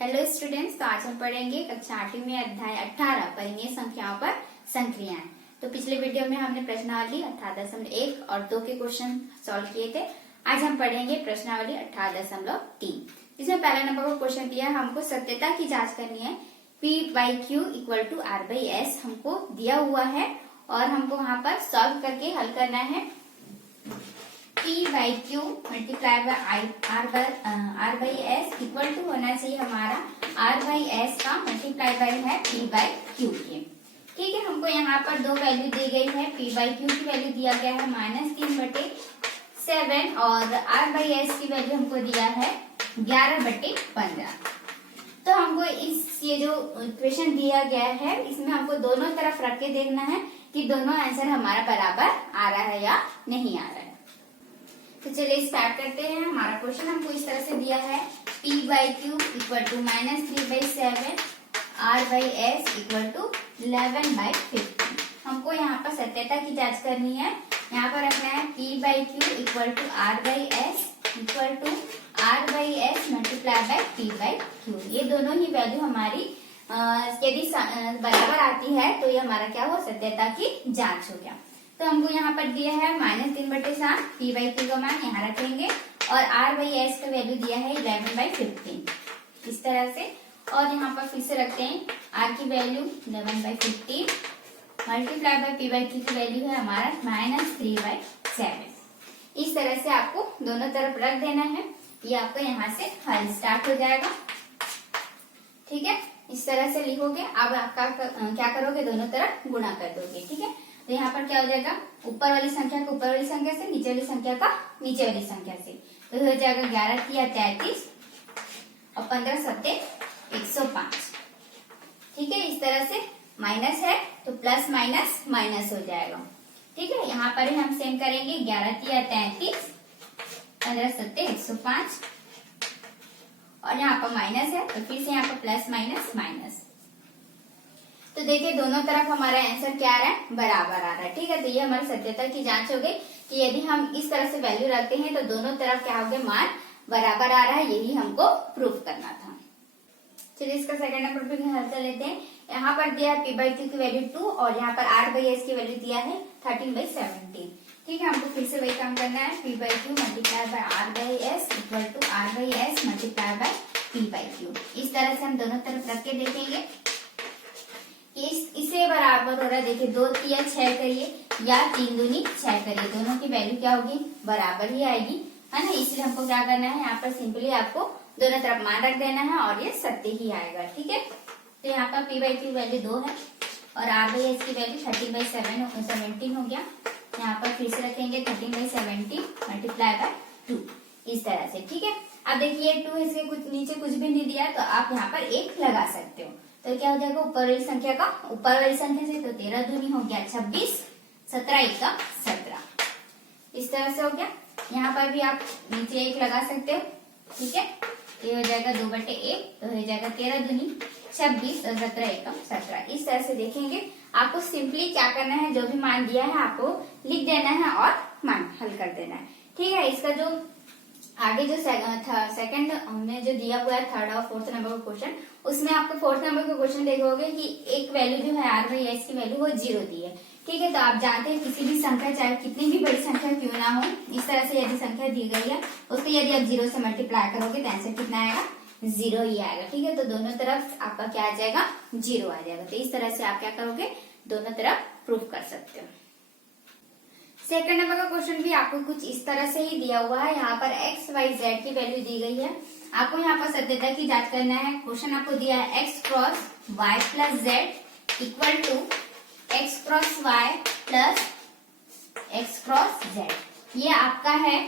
Hello students, तो आज हम पढ़ेंगे कक्षा 8वीं में अध्याय 18 परिमेय संख्याओं पर संक्रियाएं। तो पिछले वीडियो में हमने प्रश्नावली 18.1 और 2 के क्वेश्चन सॉल्व किए थे। आज हम पढ़ेंगे प्रश्नावली 18.3, जिसमें पहला नंबर का क्वेश्चन दिया है हमको सत्यता की जांच करनी है। P/Q = R/S हमको दिया हुआ है और हमको वहां पर सॉल्व करके हल करना है। P/Q multiply by R/S equal to होना चाहिए हमारा R/S का मल्टीप्लाई बाय है P/Q के। ठीक है, हमको यहाँ पर दो वैल्यू दी गई है। P/Q की वैल्यू दिया गया है -3/7 और R/S की वैल्यू हमको दिया है 11/15। तो हमको ये जो इक्वेशन दिया गया है इसमें हमको दोनों तरफ रख के देखना है कि दोनों आंसर हमारा बराबर आ रहा है या नहीं आ रहा है। तो चलिए स्टार्ट करते हैं। हमारा क्वेश्चन हमको इस तरह से दिया है P/Q = -3/7 R/S = 11/15। हमको यहाँ पर सत्यता की जांच करनी है। यहाँ पर रखना है P/Q = R/S multiply by P/Q। ये दोनों ही वैल्यू हमारी यदि बराबर आती है तो ये हमारा क्या हो, सत्यता की जांच हो गया। तो हमको यहाँ पर दिया है -3/7 P/Q का मान यहाँ रखेंगे और R/S का वैल्यू दिया है 11/15 इस तरह से। और यहाँ पर फिर से रखते हैं R की वैल्यू 11/15 मल्टीप्लाई बाय P/Q की वैल्यू है हमारा -3/7। इस तरह से आपको दोनों तरफ रख देना है। ये आपका यहाँ से हल स्टार्ट हो जाएगा। ठीक है, इस तरह से लिखोगे। अब आपका क्या करोगे, दोनों तरफ गुणा कर दोगे। ठीक है, तो यहाँ पर क्या हो जाएगा, ऊपर वाली संख्या को ऊपर वाली संख्या से, नीचे वाली संख्या का नीचे वाली संख्या से। तो हो जाएगा 11 × 33 और 15 × 7 105। ठीक है, इस तरह से माइनस है तो प्लस माइनस माइनस हो जाएगा। ठीक है, यहाँ पर हम सेम करेंगे 11 × 33 15 × 7 105 और यहाँ पर माइनस है तो फिर से यहाँ पर प्लस माइनस माइनस। तो देखिए दोनों तरफ हमारा आंसर क्या आ रहा है, बराबर आ रहा है। ठीक है, तो ये हमारी सत्यता की जांच हो गई कि यदि हम इस तरह से वैल्यू रखते हैं तो दोनों तरफ क्या हो गए, मान बराबर आ रहा है। यही हमको प्रूफ करना था। चलिए इसका सेकंड नंबर पे हल कर लेते हैं। यहाँ पर दिया है P/Q की वैल्यू 2 और यहाँ पर R/S की वैल्यू दिया है 13/17। ठीक है, हमको फिर से वही काम करना है। P/Q multiply by R/S equal to R/S multiply by P/Q। इस तरह से हम दोनों तरफ रख के देखेंगे इसे बराबर हो रहा है। देखिए 2 × 3 = 6 करिए या 3 दूनी 6 करिए, दोनों की वैल्यू क्या होगी, बराबर ही आएगी, है ना। इसलिए हमको क्या करना है, यहाँ पर सिंपली आपको दोनों तरफ मान रख देना है और ये सत्य ही आएगा। ठीक है, तो यहाँ पर P/Q वैल्यू 2 है और R/S की वैल्यू 13/17 हो गया। यहाँ पर फिर से रखेंगे 13/17 मल्टीप्लाई बाय 2 इस तरह से। ठीक है, अब देखिए 2 इसके कुछ नीचे कुछ भी नहीं दिया तो आप यहाँ पर 1 लगा सकते हो। तो क्या हो जाएगा, ऊपर वाली संख्या का ऊपर वाली संख्या से, तो 13 दूनी हो गया 26 17 × 1 = 17 इस तरह से हो गया। यहाँ पर भी आप नीचे 1 लगा सकते हो। ठीक है, ये हो जाएगा 2/1 तो हो जाएगा 13 दूनी 26 और 17 × 1 = 17। इस तरह से देखेंगे। आपको सिंपली क्या करना है, जो भी मान दिया है आपको लिख देना है और मान हल कर देना है। ठीक है, इसका जो आगे जो सेकंड में जो दिया हुआ है थर्ड और फोर्थ नंबर का क्वेश्चन, उसमें आपको फोर्थ नंबर का क्वेश्चन देखोगे कि एक वैल्यू जो है R/S की वैल्यू वो 0 दी है। ठीक है, तो आप जानते हैं किसी भी संख्या, चाहे कितनी भी बड़ी संख्या क्यों ना हो, इस तरह से यदि संख्या दी गई है उसको यदि आप 0 से मल्टीप्लाई करोगे तो आंसर कितना आएगा, 0 ही आएगा। ठीक है, तो दोनों तरफ आपका क्या आ जाएगा, 0 आ जाएगा। तो इस तरह से आप क्या करोगे, दोनों तरफ प्रूफ कर सकते हो। सेकंड नंबर का क्वेश्चन भी आपको कुछ इस तरह से ही दिया हुआ है। यहाँ पर x, y, z की वैल्यू दी गई है। आपको यहाँ पर सत्यता की जांच करना है। क्वेश्चन आपको दिया है x cross y plus z equal to x cross y plus x cross z। ये आपका है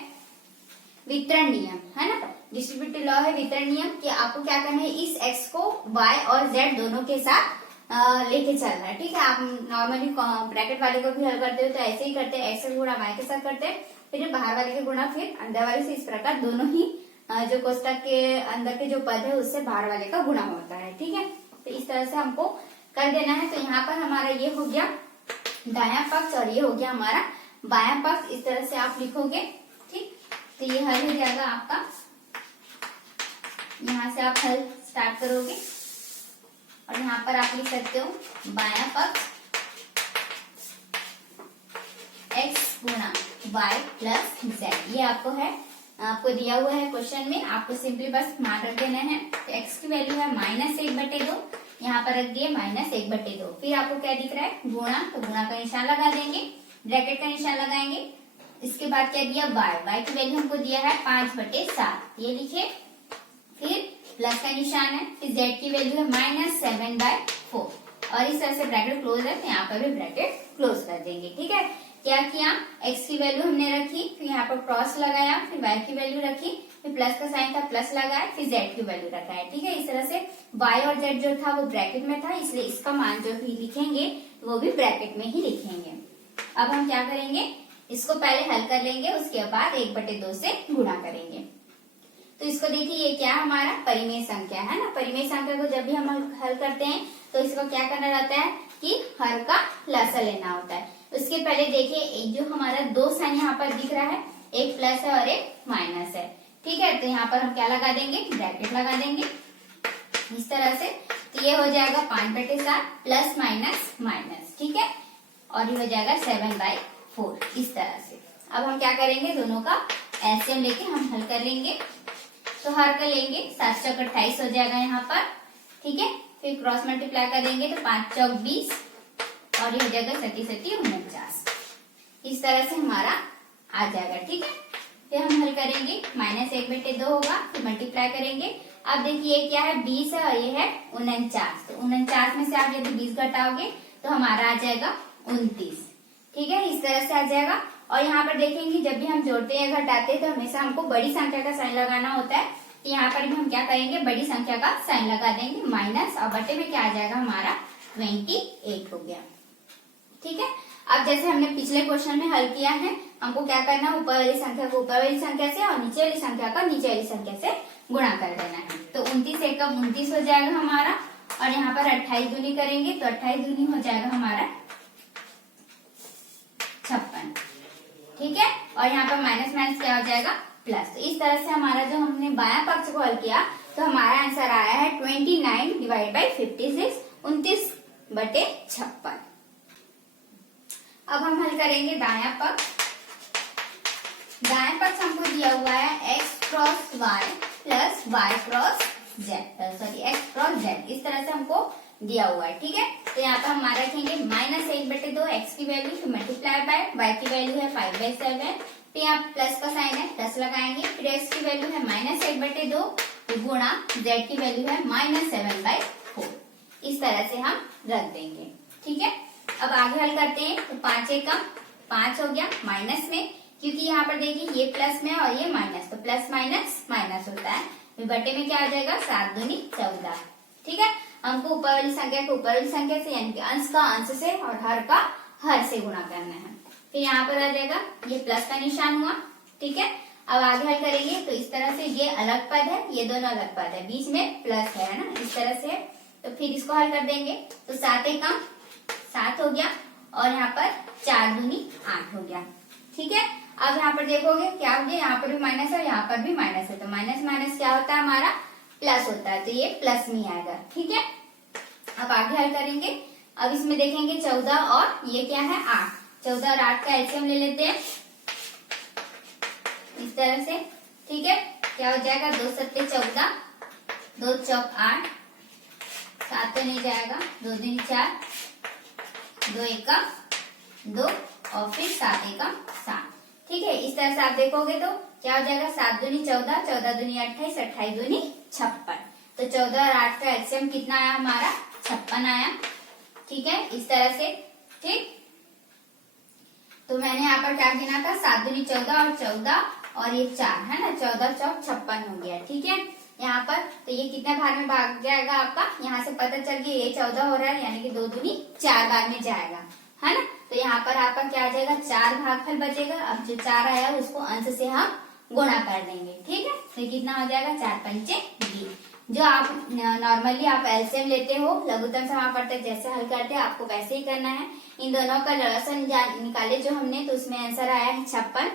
वितरण नियम, है ना, डिस्ट्रीब्यूटिव लॉ है वितरण नियम कि आपको क्या करना है, इस x को y और z दोनों के साथ लेके चल रहा है। ठीक है, आप नॉर्मली ब्रैकेट वाले को भी हल करते हो तो ऐसे ही करते हैं, x गुणा y के साथ करते हैं, फिर बाहर वाले के गुणा फिर अंदर वाले से। इस प्रकार दोनों ही जो कोष्टक के अंदर के जो पद है उससे बाहर वाले का गुणा होता है। ठीक है, तो इस तरह से हमको कर देना है। तो यहाँ पर हमारा ये हो गया दायां पक्ष और ये हो गया हमारा बायां पक्ष। इस तरह से आप लिखोगे। ठीक, तो ये हल हो जाएगा आपका। यहाँ से आप हल स्टार्ट करोगे और यहाँ पर आप लिख सकते हो बायां पक्ष x गुणा y प्लस z। ये आपको है, आपको दिया हुआ है क्वेश्चन में, आपको सिंपली बस मान रख देना है। तो x की वैल्यू है -1/2, यहाँ पर रख दिए -1/2। फिर आपको क्या दिख रहा है गुणा, तो गुणा का निशान लगा देंगे, ब्रैकेट का निशान लगाएंगे। इसके बाद क्या दिया y की वैल्यू हमको दिया है 5/7, ये लिखे। फिर प्लस का निशान है, फिर z की वैल्यू है -7/4 और इस तरह से ब्रैकेट क्लोज है, तो यहाँ पर भी ब्रैकेट क्लोज कर देंगे। ठीक है, क्या किया, x की वैल्यू हमने रखी, फिर यहाँ पर क्रॉस लगाया, फिर y की वैल्यू रखी, फिर प्लस का साइन था प्लस लगाया, फिर z की वैल्यू रखा है। ठीक है, इस तरह से y और z जो था वो ब्रैकेट में था, इसलिए इसका मान जो भी लिखेंगे वो भी ब्रैकेट में ही लिखेंगे। अब हम क्या करेंगे, इसको पहले हल कर लेंगे, उसके बाद 1/2 से गुणा करेंगे। तो इसको देखिए, ये क्या हमारा परिमेय संख्या है ना। परिमेय संख्या को जब भी हम हल करते हैं तो इसको क्या करना रहता है कि हर का लसा लेना होता है। उसके पहले देखिए, एक जो हमारा 2 साइन यहाँ पर दिख रहा है, एक प्लस है और एक माइनस है। ठीक है, तो यहाँ पर हम क्या लगा देंगे, ब्रैकेट लगा देंगे इस तरह से। तो ये हो जाएगा 5/7 प्लस माइनस माइनस। ठीक है, और ये हो जाएगा 7/4 इस तरह से। अब हम क्या करेंगे, दोनों का एलसीएम लेके हम हल कर लेंगे। तो हर का लेंगे, 7 चौक 28 हो जाएगा यहाँ पर। ठीक है, फिर क्रॉस मल्टीप्लाई कर देंगे तो 5 चौक 20 और ये हो जाएगा 37 49। इस तरह से हमारा आ जाएगा। ठीक है, फिर हम हल करेंगे, -1/2 होगा, फिर मल्टीप्लाई करेंगे। अब देखिए क्या है, 20 है और ये है 49। तो 49 में से आप यदि 20 घटाओगे तो हमारा आ जाएगा 29। ठीक है, इस तरह से आ जाएगा। और यहाँ पर देखेंगे, जब भी हम जोड़ते हैं घटाते हैं तो हमेशा हमको बड़ी संख्या का साइन लगाना होता है। तो यहाँ पर भी हम क्या करेंगे, बड़ी संख्या का साइन लगा देंगे, माइनस, और बटे में क्या आ जाएगा हमारा 28 हो गया। ठीक है, अब जैसे हमने पिछले क्वेश्चन में हल किया है, हमको क्या करना है, ऊपर वाली संख्या को ऊपर वाली संख्या से और नीचे वाली संख्या का नीचे वाली संख्या से गुणा कर देना है। तो 29 एकम 29 हो जाएगा हमारा, और यहाँ पर 28 दूनी करेंगे तो 28 दूनी हो जाएगा हमारा 56। ठीक है, और यहाँ पर माइनस माइनस क्या हो जाएगा प्लस। तो इस तरह से हमारा जो हमने बायां पक्ष को हल किया तो हमारा आंसर आया है 29 डिवाइड बाई 56, 29/56। अब हम हल करेंगे दायां पक्ष। दायां पक्ष हमको दिया हुआ है x cross y plus y cross z, sorry x cross z, इस तरह से हमको दिया हुआ है। ठीक है, तो यहाँ पर हम मान रखेंगे -1/2 x की वैल्यू, तो मल्टीप्लाई बाय y की वैल्यू है 5/7, फिर यहाँ प्लस का साइन है प्लस लगाएंगे, फिर x की वैल्यू है -1/2 गुणा z की वैल्यू है -7/4। इस तरह से हम रख देंगे। ठीक है, अब आगे हल करते हैं। तो 5 एकम 5 हो गया माइनस में, क्योंकि यहाँ पर देखिए ये प्लस में और ये माइनस, तो प्लस माइनस माइनस होता है। फिर बटे में क्या आ जाएगा, 7 दूनी 14। ठीक है, हमको ऊपर वाली संख्या को ऊपर वाली संख्या से, यानी कि अंश का अंश से और हर का हर से गुणा करना है। फिर यहाँ पर आ जाएगा, ये प्लस का निशान हुआ। ठीक है, अब आगे हल करेंगे तो इस तरह से ये अलग पद है, ये दोनों अलग पद है, बीच में प्लस है ना, इस तरह से। तो फिर इसको हल कर देंगे तो 7 एकम 7 हो गया, और यहाँ पर 4 दूनी 8 हो गया। ठीक है, अब यहाँ पर देखोगे क्या हो गया, यहाँ पर भी माइनस है, यहाँ पर भी माइनस है, तो माइनस माइनस क्या होता है हमारा प्लस होता है, तो ये प्लस में आएगा। ठीक है, अब आगे हल करेंगे। अब इसमें देखेंगे 14 और ये क्या है 8, 14 और 8 का एलसीएम ले लेते हैं इस तरह से। ठीक है, क्या हो जाएगा, 2 सत्ते 14, 2 चौक 8, 7 तो नहीं जाएगा, 2 दूनी 4, 2 एकम 2 और फिर 7 एकम 7। ठीक है, इस तरह से आप देखोगे तो क्या हो जाएगा, 7 दूनी 14, 14 दूनी 28, 28 दूनी 56। तो 14 और 8 का एलसीएम कितना आया हमारा 56 आया। ठीक है, इस तरह से। ठीक, तो मैंने यहाँ पर क्या गिना था, 7 दूनी 14 और 14 और ये 4 है ना, 14 चौक 56 हो गया। ठीक है, यहाँ पर तो ये कितने भाग में भाग जाएगा आपका, यहाँ से पता चल गया ये 14 हो रहा है, यानी कि 2 दूनी 4 भाग में जाएगा, है ना। तो यहाँ पर आपका क्या आ जाएगा, 4 भागफल बचेगा। अब जो 4 आया उसको अंश से हम गुणा कर देंगे। ठीक है, तो कितना हो जाएगा, 4 पंचे 20। जो आप नॉर्मली आप एलसीएम लेते हो, लघुत्तम समापवर्तक जैसे हल करते हैं, आपको वैसे ही करना है। इन दोनों का लसागु निकाले जो हमने, तो उसमें आंसर आया है 56।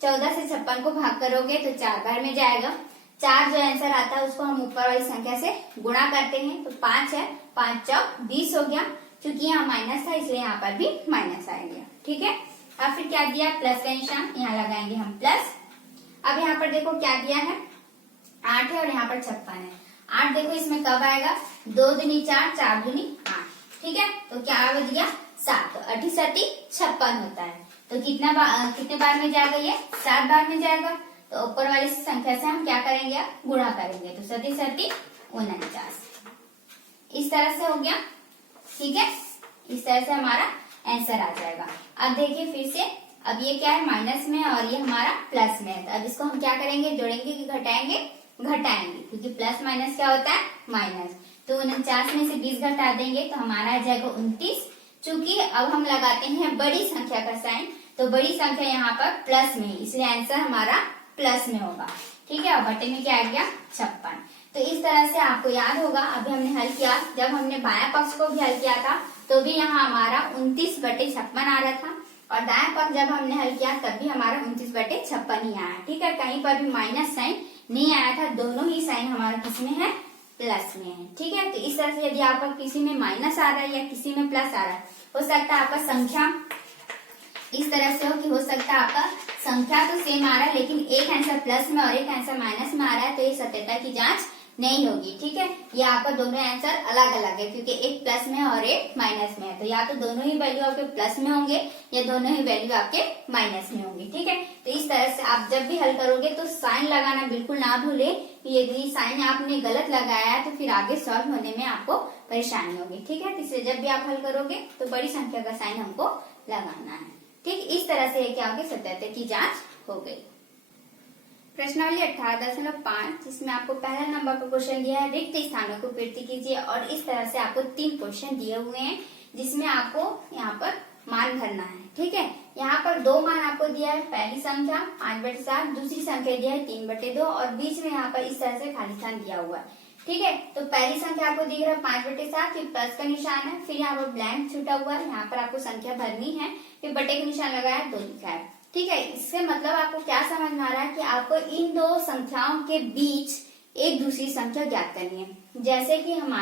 14 से 56 को भाग करोगे तो 4 बार में जाएगा, 4 जो आंसर आता है उसको हम ऊपर वाली संख्या से गुणा करते हैं, तो 5 है, 5 चौक 20 हो गया। क्योंकि यहाँ माइनस था इसलिए यहाँ पर भी माइनस आएगा। ठीक है, अब फिर क्या दिया, प्लस का निशान, यहाँ लगाएंगे हम प्लस। अब यहाँ पर देखो क्या दिया है, 8 है और यहाँ पर 56 है। 8 देखो इसमें कब आएगा, 2 दूनी 4, 4 दूनी 8। ठीक है, तो क्या बच गया 7, तो 8 7 56 होता है। तो कितने बार में जाएगा ये, 7 बार में जाएगा। तो ऊपर वाली संख्या से हम क्या करेंगे, गुणा करेंगे, तो 7 7 49, इस तरह से हो गया। ठीक है, इस तरह से हमारा आंसर आ जाएगा। अब देखिए फिर से, अब ये क्या है माइनस में और ये हमारा प्लस में है, तो अब इसको हम क्या करेंगे, जोड़ेंगे कि घटाएंगे, घटाएंगे, क्योंकि प्लस माइनस क्या होता है, माइनस। तो 49 में से 20 घटा देंगे तो हमारा आ जाएगा 29। चूंकि अब हम लगाते हैं बड़ी संख्या का साइन, तो बड़ी संख्या यहाँ पर प्लस में, इसलिए आंसर हमारा प्लस में होगा। ठीक है, और बटे में क्या आ गया 56। तो इस तरह से आपको याद होगा, अभी हमने हल किया, जब हमने बायां पक्ष को भी हल किया था तो भी यहाँ हमारा 29/56 आ रहा था, और दायां पक्ष जब हमने हल किया तब भी हमारा 29/56 ही आया। ठीक है, कहीं पर भी माइनस साइन नहीं आया था, दोनों ही साइन हमारा किसमें है, प्लस में है। ठीक है, तो इस तरह से यदि आपका किसी में माइनस आ रहा है या किसी में प्लस आ रहा है, हो सकता है आपका संख्या इस तरह से हो कि हो सकता है आपका संख्या तो सेम आ रहा है लेकिन एक आंसर प्लस में और एक आंसर माइनस में आ रहा है, तो ये सत्यता की जांच नहीं होगी। ठीक है, ये आपका दोनों आंसर अलग अलग है, क्योंकि एक प्लस में और एक माइनस में है, तो या तो दोनों ही वैल्यू आपके प्लस में होंगे या दोनों ही वैल्यू आपके माइनस में होंगी। ठीक है, तो इस तरह से आप जब भी हल करोगे तो साइन लगाना बिल्कुल ना भूले, यदि साइन आपने गलत लगाया है तो फिर आगे सॉल्व होने में आपको परेशानी होगी। ठीक है, इसलिए जब भी आप हल करोगे तो बड़ी संख्या का साइन हमको लगाना है। ठीक, इस तरह से क्या होगी, सत्यता की जांच हो गई। प्रश्नावली 18.5, जिसमें आपको पहला नंबर का क्वेश्चन दिया है, रिक्त स्थानों को पूर्ति कीजिए, और इस तरह से आपको 3 क्वेश्चन दिए हुए हैं जिसमें आपको यहाँ पर मान भरना है। ठीक है, यहाँ पर 2 मान आपको दिया है, पहली संख्या 5/7, दूसरी संख्या दिया है 3/2, और बीच में यहाँ पर इस तरह से खाली स्थान दिया हुआ है। ठीक है, तो पहली संख्या आपको दिख रहा है 5/7, फिर प्लस का निशान है, फिर यहाँ पर ब्लैंक छूटा हुआ है, यहाँ पर आपको संख्या भरनी है, फिर बटे का निशान लगाया, 2 लिखा है। ठीक है, इससे मतलब आपको क्या समझ में आ रहा है कि आपको इन 2 संख्याओं के बीच एक दूसरी संख्या ज्ञात करनी है। जैसे कि हम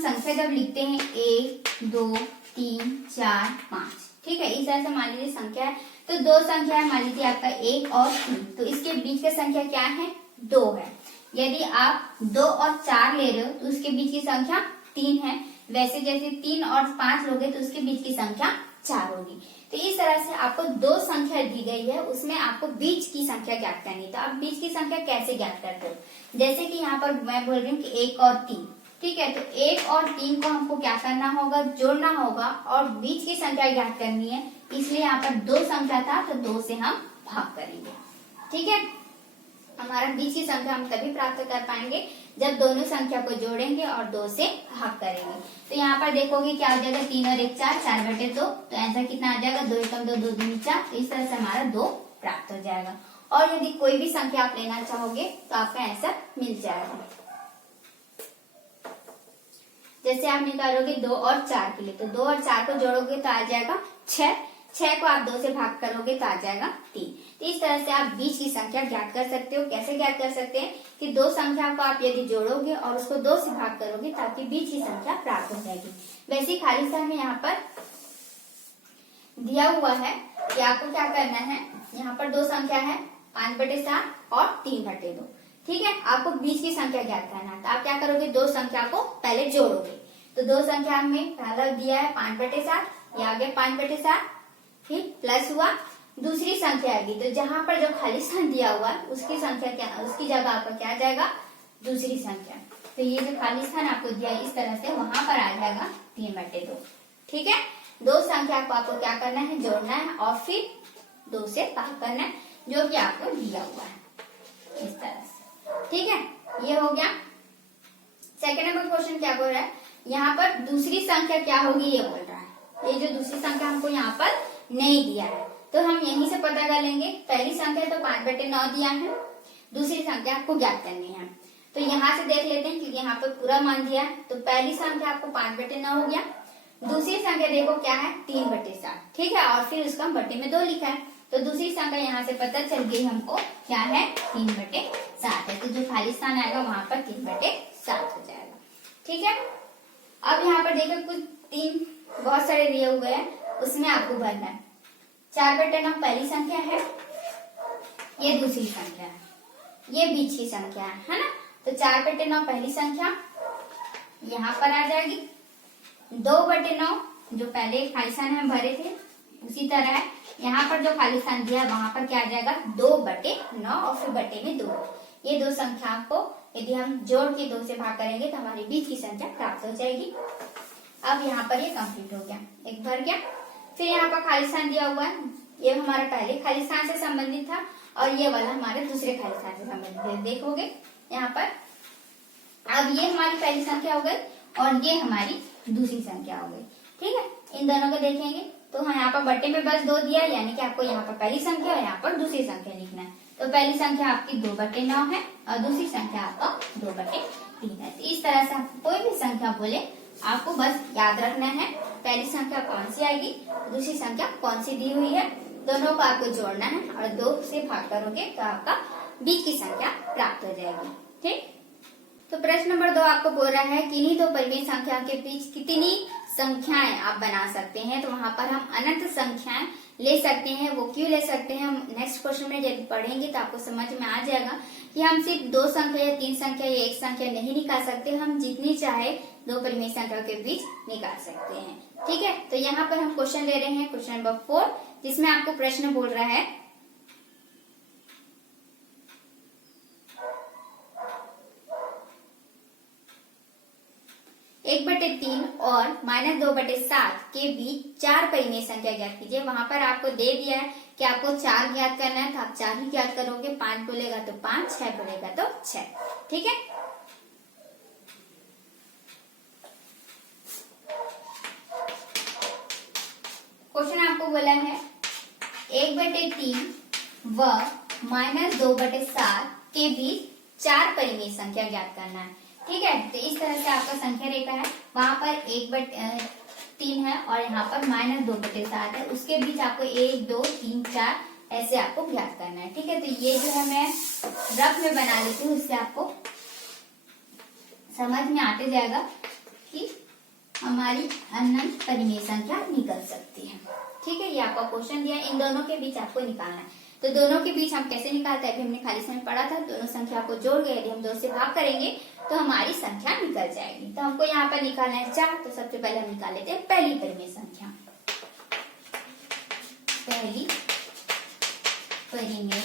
संख्या जब लिखते हैं 1 2 3 4 5, ठीक है, इस तरह से मान लीजिए संख्या है, तो 2 संख्या है, मान लीजिए आपका 1 और 3, तो इसके बीच का संख्या क्या है, 2 है। यदि आप 2 और 4 ले रहे हो तो उसके बीच की संख्या 3 है, वैसे जैसे 3 और 5 लोगे तो उसके बीच की संख्या 4 होगी। तो इस तरह से आपको 2 संख्या दी गई है, उसमें आपको बीच की संख्या ज्ञात करनी है। तो आप बीच की संख्या कैसे ज्ञात करते हो, जैसे कि यहाँ पर मैं बोल रही हूँ कि 1 और 3, ठीक है, तो 1 और 3 को हमको क्या करना होगा, जोड़ना होगा, और बीच की संख्या ज्ञात करनी है, इसलिए यहाँ पर 2 संख्या था तो 2 से हम भाग करेंगे। ठीक है, हमारा बीच की संख्या हम तभी प्राप्त कर पाएंगे जब दोनों संख्या को जोड़ेंगे और 2 से भाग करेंगे। तो यहाँ पर देखोगे क्या हो जाएगा, 3 और 1 4, 4/2, तो आंसर कितना आ जाएगा, 2 एकम 2, 2 दूनी 4, तो इस तरह से हमारा 2 प्राप्त हो जाएगा। और यदि कोई भी संख्या आप लेना चाहोगे तो आपका आंसर मिल जाएगा। जैसे आप निकालोगे 2 और 4 के लिए, तो 2 और 4 को जोड़ोगे तो आ जाएगा 6, 6 को आप 2 से भाग करोगे तो आ जाएगा 3। तो इस तरह से आप बीच की संख्या ज्ञात कर सकते हो। कैसे ज्ञात कर सकते हैं कि 2 संख्या को आप यदि जोड़ोगे और उसको 2 से भाग करोगे ताकि बीच की संख्या प्राप्त हो जाएगी। वैसे खाली स्थान में यहाँ पर दिया हुआ है कि आपको क्या करना है, यहाँ पर 2 संख्या है, 5/7 और 3/2, ठीक है, आपको बीच की संख्या ज्ञात करना है। तो आप क्या करोगे, 2 संख्या को पहले जोड़ोगे, तो 2 संख्या में पहला दिया है 5/7, ये आ गया 5/7, फिर प्लस हुआ, दूसरी संख्या आएगी, तो जहां पर जो खाली स्थान दिया हुआ है उसकी संख्या क्या, उसकी जगह आपका क्या आ जाएगा, दूसरी संख्या। तो ये जो खाली स्थान आपको दिया है इस तरह से वहां पर आ जाएगा 3/2। ठीक है, 2 संख्या को आपको क्या करना है, जोड़ना है और फिर 2 से भाग करना है, जो कि आपको दिया हुआ है इस तरह से। ठीक है, ये हो गया। सेकंड नंबर क्वेश्चन क्या बोल रहा है, यहाँ पर दूसरी संख्या क्या होगी ये बोल रहा है। ये जो दूसरी संख्या हमको यहाँ पर नहीं दिया है तो हम यहीं से पता कर लेंगे। पहली संख्या तो 5/9 दिया है, दूसरी संख्या आपको ज्ञात करनी है। तो यहाँ से देख लेते हैं क्योंकि यहाँ पर पूरा मान दिया है। तो पहली संख्या आपको 5/9 हो गया, दूसरी संख्या देखो क्या है 3/7, ठीक है, और फिर उसका बटे में 2 लिखा है। तो दूसरी संख्या यहाँ से पता चल गई हमको क्या है, 3/7 है। तो जो खाली स्थान आएगा वहां पर 3/7 हो जाएगा। ठीक है, अब यहाँ पर देखो कुछ 3 बहुत सारे दिए हुए हैं, उसमें आपको भरना है। 4/9 पहली संख्या है, ये दूसरी संख्या है, ये बीच की संख्या है ना। तो 4/9 पहली संख्या यहाँ पर आ जाएगी। 2/9 जो पहले खाली स्थान हम भरे थे उसी तरह है, यहाँ पर जो खाली स्थान दिया है वहां पर क्या आ जाएगा, 2/9 और फिर बटे में 2। ये दो संख्या को यदि हम जोड़ के 2 से भाग करेंगे तो हमारी बीच की संख्या प्राप्त हो जाएगी। अब यहाँ पर ये कंप्लीट हो गया, एक भर गया। फिर यहाँ पर खाली स्थान दिया हुआ है, ये हमारा पहले खाली स्थान से संबंधित था और ये वाला हमारे दूसरे खाली स्थान से संबंधित है। देखोगे यहाँ पर, अब ये हमारी पहली संख्या हो गई और ये हमारी दूसरी संख्या हो गई। ठीक है, इन दोनों को देखेंगे तो हाँ यहाँ पर बट्टे में बस 2 दिया, यानी कि आपको यहाँ पर पहली संख्या और यहाँ पर दूसरी संख्या लिखना है। तो पहली संख्या आपकी 2/9 है और दूसरी संख्या आपका 2/3 है। तो इस तरह से आपको कोई भी संख्या बोले आपको बस याद रखना है पहली संख्या कौन सी आएगी, दूसरी संख्या कौन सी दी हुई है, दोनों को आपको जोड़ना है और 2 से भाग करोगे तो आपका बीच की संख्या प्राप्त हो जाएगी। ठीक, तो प्रश्न नंबर 2 आपको बोल रहा है किन्हीं दो परिमेय संख्या के बीच कितनी संख्याएं आप बना सकते हैं। तो वहां पर हम अनंत संख्याएं ले सकते हैं। वो क्यों ले सकते हैं, हम नेक्स्ट क्वेश्चन में जब पढ़ेंगे तो आपको समझ में आ जाएगा कि हम सिर्फ 2 संख्या या 3 संख्या या 1 संख्या नहीं निकाल सकते, हम जितनी चाहे 2 परिमेय संख्या के बीच निकाल सकते हैं। ठीक है, तो यहाँ पर हम क्वेश्चन ले रहे हैं, क्वेश्चन नंबर 4, जिसमें आपको प्रश्न बोल रहा है 1/3 और -2/7 के बीच 4 परिमेय संख्या ज्ञात कीजिए। वहां पर आपको दे दिया है कि आपको 4 ज्ञात करना है, तो आप 4 ही ज्ञात करोगे। 5 बोलेगा तो 5, 6 बोलेगा तो 6। ठीक है, क्वेश्चन आपको बोला है 1/3 व -2/7 के बीच 4 परिमेय संख्या ज्ञात करना है। ठीक है, तो इस तरह से आपका संख्या रेखा है, वहां पर 1/3 है और यहाँ पर -2/7 है, उसके बीच आपको 1, 2, 3, 4 ऐसे आपको ज्ञात करना है। ठीक है, तो ये जो है मैं रफ में बना लेती हूँ, इससे आपको समझ में आते जाएगा कि हमारी अनंत परिमेय संख्या निकल सकती है। ठीक है, ये आपका क्वेश्चन दिया, इन दोनों के बीच आपको निकालना है। तो दोनों के बीच हम कैसे निकालते हैं, अभी हमने खाली समय पढ़ा था। दोनों संख्या को जोड़ के यदि हम 2 से भाग करेंगे तो हमारी संख्या निकल जाएगी। तो हमको यहाँ पर निकालना है 4। तो सबसे पहले हम निकाल लेते हैं पहली परिमेय संख्या। पहली परिमेय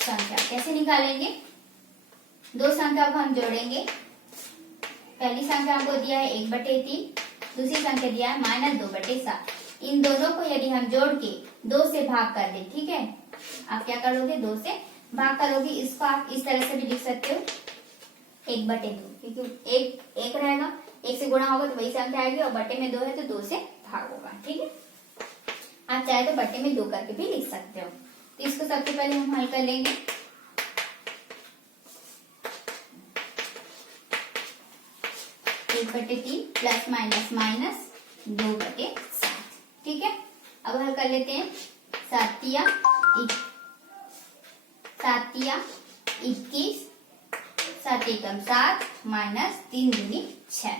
संख्या कैसे निकालेंगे, 2 संख्या को हम जोड़ेंगे। पहली संख्या हमको दिया है 1/3, दूसरी संख्या दिया है -2/7। इन दोनों को यदि हम जोड़ के 2 से भाग कर दे, ठीक है, आप क्या करोगे, 2 से भाग करोगे। इसको आप इस तरह से भी लिख सकते हो 1/2, क्योंकि एक रहेगा, 1 से गुणा होगा तो वही संख्या आएगी और बटे में 2 है तो 2 से भाग होगा। ठीक है, आप चाहे तो बटे में 2 करके भी लिख सकते हो। तो इसको सबसे पहले हम हल कर लेंगे। (1/3 प्लस माइनस माइनस 2/7). ठीक है, अब हल कर लेते हैं। 7 या 21, 7 एकम 7 माइनस 3 दूनी 6,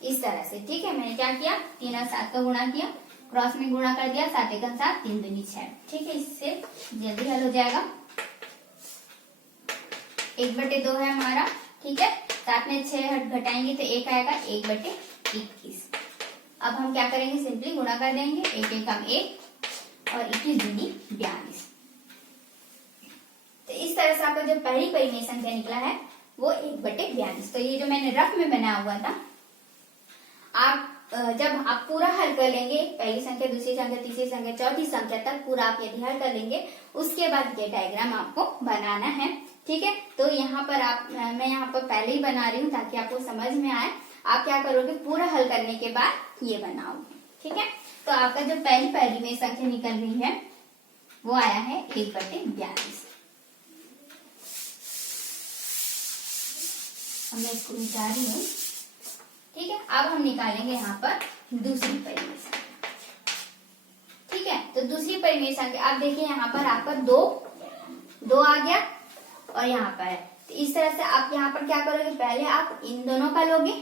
इस तरह से। ठीक है, मैंने क्या किया, 3 और 7 का गुणा किया, क्रॉस में गुणा कर दिया, 7 एकम 7, 3 दूनी 6। ठीक है, इससे जल्दी हल हो जाएगा। 1/2 है हमारा। ठीक है, 7 में 6 घटाएंगे तो 1 आएगा, 1/21। अब हम क्या करेंगे, सिंपली गुणा कर देंगे, 1 एकम 1 और 21 दूनी 42। तो इस तरह से आपका जो पहली परिमेय संख्या निकला है वो 1/42। तो ये जो मैंने रफ में बनाया हुआ था, आप जब आप पूरा हल कर लेंगे, पहली संख्या, दूसरी संख्या, तीसरी संख्या, चौथी संख्या तक पूरा आप यदि हल कर लेंगे, उसके बाद ये डायग्राम आपको बनाना है। ठीक है, तो यहाँ पर मैं यहाँ पर पहले ही बना रही हूँ ताकि आपको समझ में आए। आप क्या करोगे, पूरा हल करने के बाद ये बनाओगे। ठीक है, तो आपका जो पहली परिमेय संख्या निकल रही है वो आया है 1/42। मैं इसको मिटा रही हूँ। ठीक है, अब हम निकालेंगे यहाँ पर दूसरी परिमेय संख्या। ठीक है, तो दूसरी परिमेय संख्या आप देखिए यहाँ पर आपका दो आ गया और यहाँ पर है। तो इस तरह से आप यहाँ पर क्या करोगे, पहले आप इन दोनों का लोगे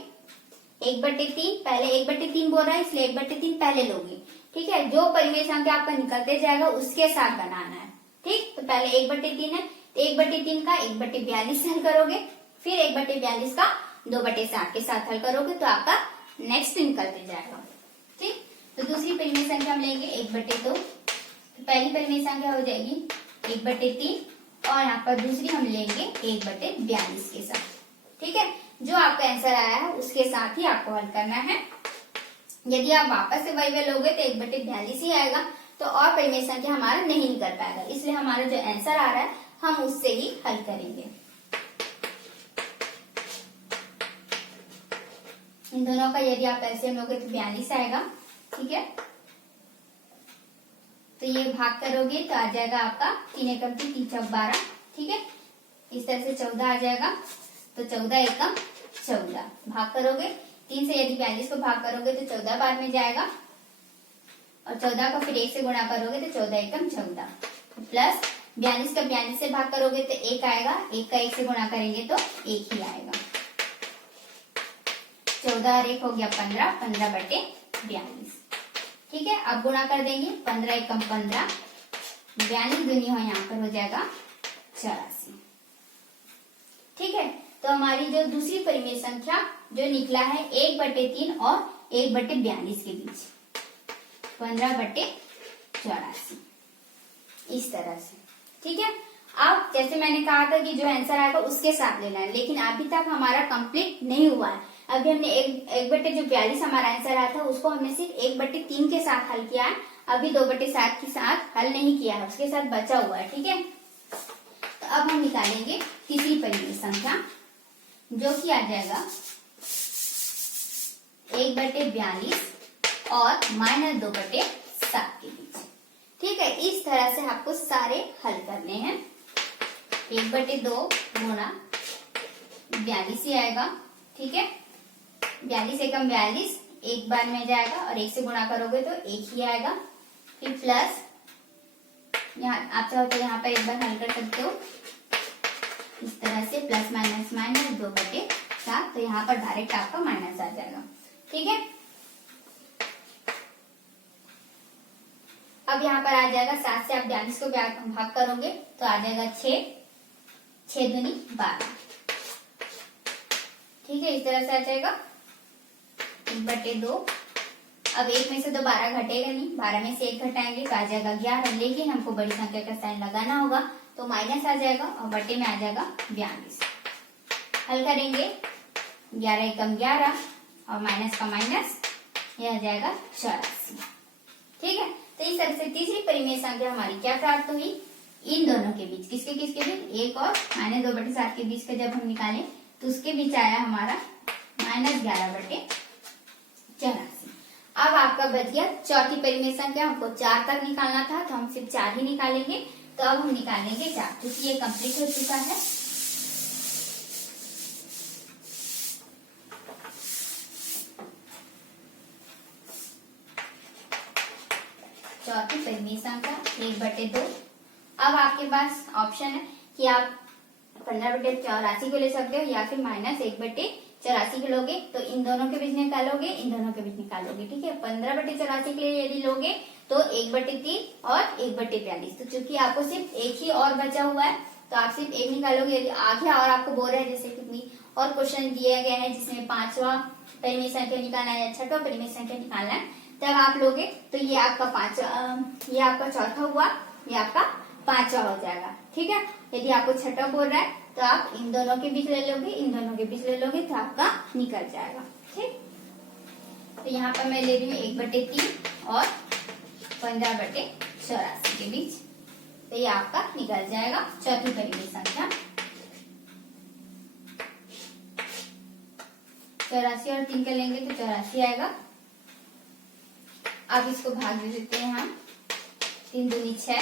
1/3, पहले 1/3 बोल रहा है इसलिए 1/3 पहले लोगे। ठीक है, जो परिमेय संख्या आपका निकलते जाएगा उसके साथ बनाना है। ठीक, तो पहले 1/3 है, 1/3 का 1/42 हल करोगे, फिर 1/42 का 2/7 के साथ हल करोगे तो आपका नेक्स्ट निकलते जाएगा। ठीक, तो दूसरी परिमेय संख्या हम लेंगे 1/2। तो पहली परिमेय संख्या हो जाएगी 1/3 और यहाँ पर दूसरी हम लेंगे 1/42 के साथ। ठीक है, जो आपका आंसर आया है उसके साथ ही आपको हल करना है। यदि आप वापस से वही लोगे तो 1/42 ही आएगा, तो और परिमेय संख्या हमारा नहीं निकल पाएगा, इसलिए हमारा जो आंसर आ रहा है हम उससे ही हल करेंगे। इन दोनों का यदि आप एलसीएम लोगे तो 42 आएगा। ठीक है, तो ये भाग करोगे तो आ जाएगा आपका 3 एकम 3 चौक 12। ठीक है, इस तरह से 14 आ जाएगा, तो 14 एकम 14 भाग करोगे 3 से, यदि 42 को भाग करोगे तो 14 बार में जाएगा और 14 को फिर 1 से गुणा करोगे तो 14 एकम 14 प्लस 42 का 42 से भाग करोगे तो 1 आएगा, 1 का 1 से गुणा करेंगे तो 1 ही आएगा। 14 और 1 हो गया 15, 15/42। ठीक है, अब गुणा कर देंगे 15 एकम 15, 42 दूनी हो यहाँ पर हो जाएगा 84। ठीक है, तो हमारी जो दूसरी परिमेय संख्या जो निकला है 1/3 और 1/42 के बीच 15/84 इस तरह से। ठीक है, अब जैसे मैंने कहा था कि जो आंसर आएगा उसके साथ लेना है, लेकिन अभी तक हमारा कंप्लीट नहीं हुआ है। अभी हमने 1/42 हमारा आंसर आया था उसको हमने सिर्फ 1/3 के साथ हल किया है, अभी 2/7 के साथ हल नहीं किया है, उसके साथ बचा हुआ है। ठीक है, तो अब हम निकालेंगे तीसरी परिमेय संख्या जो कि आ जाएगा 1/42 और -2/7 के बीच। ठीक है, इस तरह से आपको सारे हल करने हैं। 1/2 गुणा 42 ही आएगा। ठीक है, 42 एकम 42 एक बार में जाएगा और 1 से गुणा करोगे तो 1 ही आएगा। फिर प्लस यहाँ आप चाहो तो यहाँ पर एक बार हल कर सकते हो इस तरह से, प्लस माइनस माइनस 2/7, तो यहाँ पर डायरेक्ट आपका माइनस आ जाएगा। ठीक है, अब यहाँ पर आ जाएगा 7 से आप 42 को भाग करोगे तो आ जाएगा 6 दूनी 12। ठीक है, इस तरह से आ जाएगा 1/2। अब 1 में से तो 12 घटेगा नहीं, 12 में से 1 घटाएंगे तो आ जाएगा 11, लेकिन हमको बड़ी संख्या का साइन लगाना होगा तो माइनस आ जाएगा और बटे में आ जाएगा 42। हल करेंगे 11 एकम 11 और माइनस का माइनस, यह आ जाएगा 84। ठीक है, तो इस तरह से तीसरी परिमेय संख्या हमारी क्या प्राप्त हुई, इन दोनों के बीच, किसके किसके बीच, 1 और -2/7 के बीच का जब हम निकाले तो उसके बीच आया हमारा -11/84। अब आपका बच गया चौथी परिमेय संख्या, हमको 4 तक निकालना था तो हम सिर्फ 4 ही निकालेंगे। तो अब हम निकालेंगे 4 क्योंकि ये कंप्लीट हो चुका है। चौथी परिमेय संख्या 1/2। अब आपके पास ऑप्शन है कि आप 15/84 को ले सकते हो या फिर -1/84 को लोगे, तो इन दोनों के बीच निकालोगे, इन दोनों के बीच निकालोगे। ठीक है, 15/84 के लिए यदि लोगे तो 1/3 और 1/42, तो चूंकि आपको सिर्फ एक ही और बचा हुआ है तो आप सिर्फ एक निकालोगे। यदि आगे और आपको बोल रहे हैं जैसे कितनी और क्वेश्चन दिया गया है जिसमें 5वां परिमेय संख्या निकालना है या 6वां परिमेय संख्या निकालना है, तब आप लोगे तो ये आपका ये आपका चौथा हुआ, ये आपका 5वां हो जाएगा। ठीक है, यदि आपको 6वां बोल रहा है तो आप इन दोनों के बीच ले लोगे, इन दोनों के बीच ले लोगे तो आपका निकल जाएगा। ठीक, तो यहाँ पर मैं ले रही हूँ 1/3 और 15/84 के बीच, तो ये आपका निकल जाएगा चौथी परिमेय संख्या। 84 और 3 कर लेंगे तो 84 आएगा। अब इसको भाग दे देते हैं हम, 3 दूनी 6,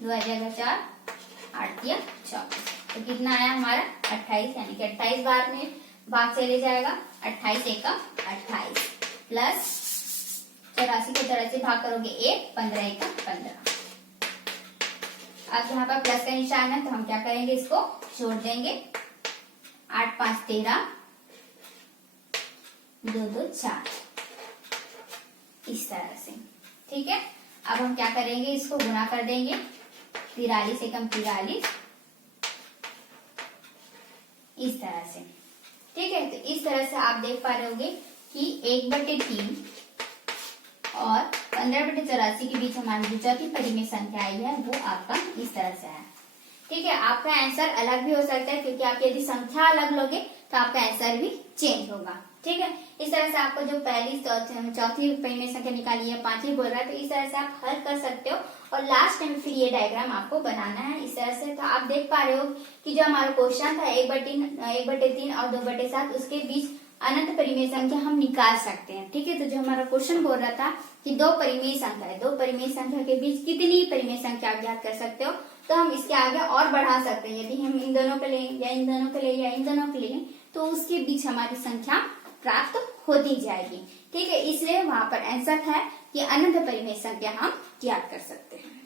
2 आ जाएगा 4, 8 या 24, तो कितना आया हमारा 28, यानी कि 28 बार में भाग चले जाएगा। 28 एकम 28 प्लस 84 को 84 भाग करोगे 1, 15 1 15। अब यहाँ पर प्लस का निशान है तो हम क्या करेंगे, इसको जोड़ देंगे। 8 5 13, 2 2 4, इस तरह से। ठीक है, अब हम क्या करेंगे, इसको गुणा कर देंगे। 43 एकम 43, इस तरह से। ठीक है, तो इस तरह से आप देख पा रहे होगे कि 1/3 और 15/84 के बीच हमारी जो चौथी परिमेय संख्या आई है वो आपका इस तरह से है। ठीक है, आपका आंसर अलग भी हो सकता है, क्योंकि आप यदि संख्या अलग लोगे तो आपका आंसर भी चेंज होगा। ठीक है, इस तरह से आपको जो पहली चौथी परिमेय संख्या निकाली है, पांचवी बोल रहा है, तो इस तरह से आप हल कर सकते हो। और लास्ट में फिर ये डायग्राम आपको बनाना है इस तरह से। तो आप देख पा रहे हो कि जो हमारा क्वेश्चन था 1/3 और 2/7, उसके बीच अनंत परिमेय संख्या हम निकाल सकते हैं। ठीक है, तो जो हमारा क्वेश्चन बोल रहा था कि दो परिमेय संख्या है, दो परिमेय संख्या के बीच कितनी परिमेय संख्या आप ज्ञात कर सकते हो, तो हम इसके आगे और बढ़ा सकते हैं। यदि हम इन दोनों के लिए या इन दोनों के लिए या इन दोनों के लिए, तो उसके बीच हमारी संख्या प्राप्त होती जाएगी। ठीक है, इसलिए वहां पर आंसर है कि अनंत परिमेय संख्या हम ज्ञात कर सकते हैं।